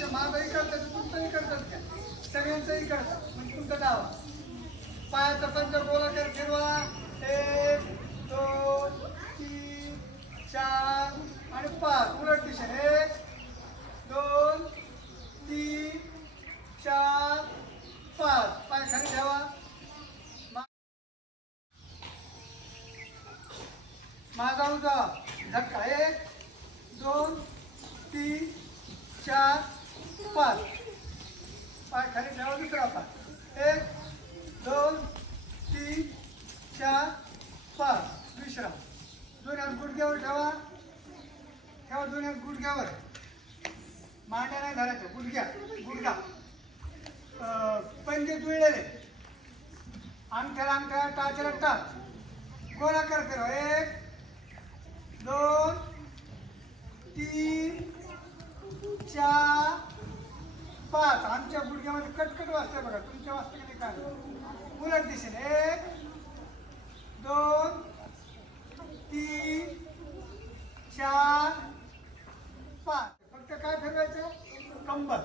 म्हणजे माझाही करतात तुमचंही करतात घ्या सगळ्यांचंही करतात म्हणजे तुमचा डावा पायाचा पंच गोलाकार फिरवा 1 2 3 4 आणि 5 उलट दिशेने 1 2 3 4 5 पाय खाली ठेवा माझा उजवा धक्का 1 2 3 4 5 पाय खाली ठेवा दुसरा पाय 1 2 3 4 5 विश्राम दोन्ही हात गुडघ्यावर ठेवा दोन्ही हात गुडघ्यावर मांड्या नाही धरायच्या गुडघा पंजे जुळलेले अंगठ्याला टाचेला टाच गोलाकार फिरवा 1 2 3 4 5 आमच्या गुडघ्यामध्ये कटकट वाजते बघा तुमच्या वाजते की नाही काय उलट दिशेने 1 2 3 4 5 फक्त काय फिरवायचं कंबर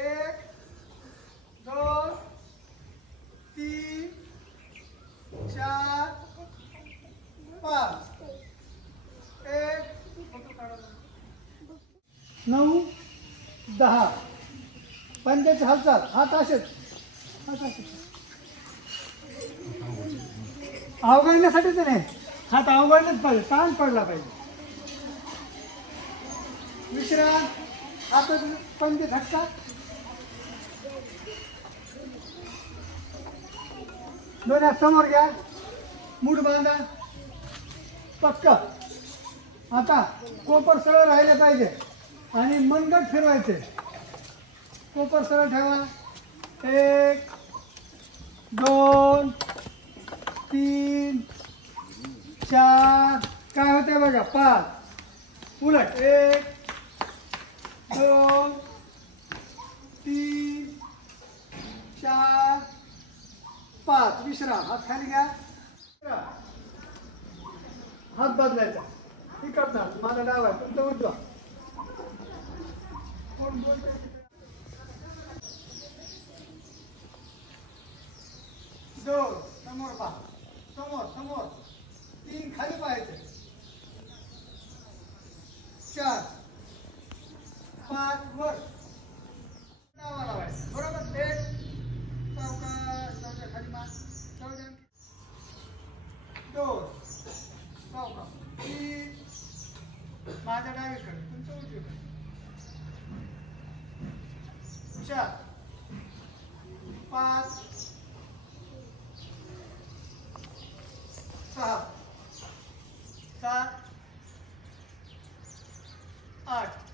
1 2 3 4 5 1 9 10 पंजाची हालचाल हात असेच अवघडण्यासाठीच नाही हात अवघडणच पाहिजे ताण पडला पाहिजे विश्राम हातात पंजे धक्का दोन हात समोर घ्या मूठ बांधा पक्क आता कोपर सरळ राहिले पाहिजे आणि मनगट फिरवायचे कोपर सरळ ठेवा 1 2 3 4 काय होते बघा 5 उलट 1 2 3 4 5 विश्राम हात खाली घ्या हात बदलायचा इकडचा माझा डावा तुमचा उजवा दोन समोर पहा समोर 3 खाली पाहायचे 4 5 वर डावा लावायचा बरोबर 1 चौका खाली मार 2 चौका 3 माझ्या डावीकडे तुमचं उजवीकडे 4 5 6 7 8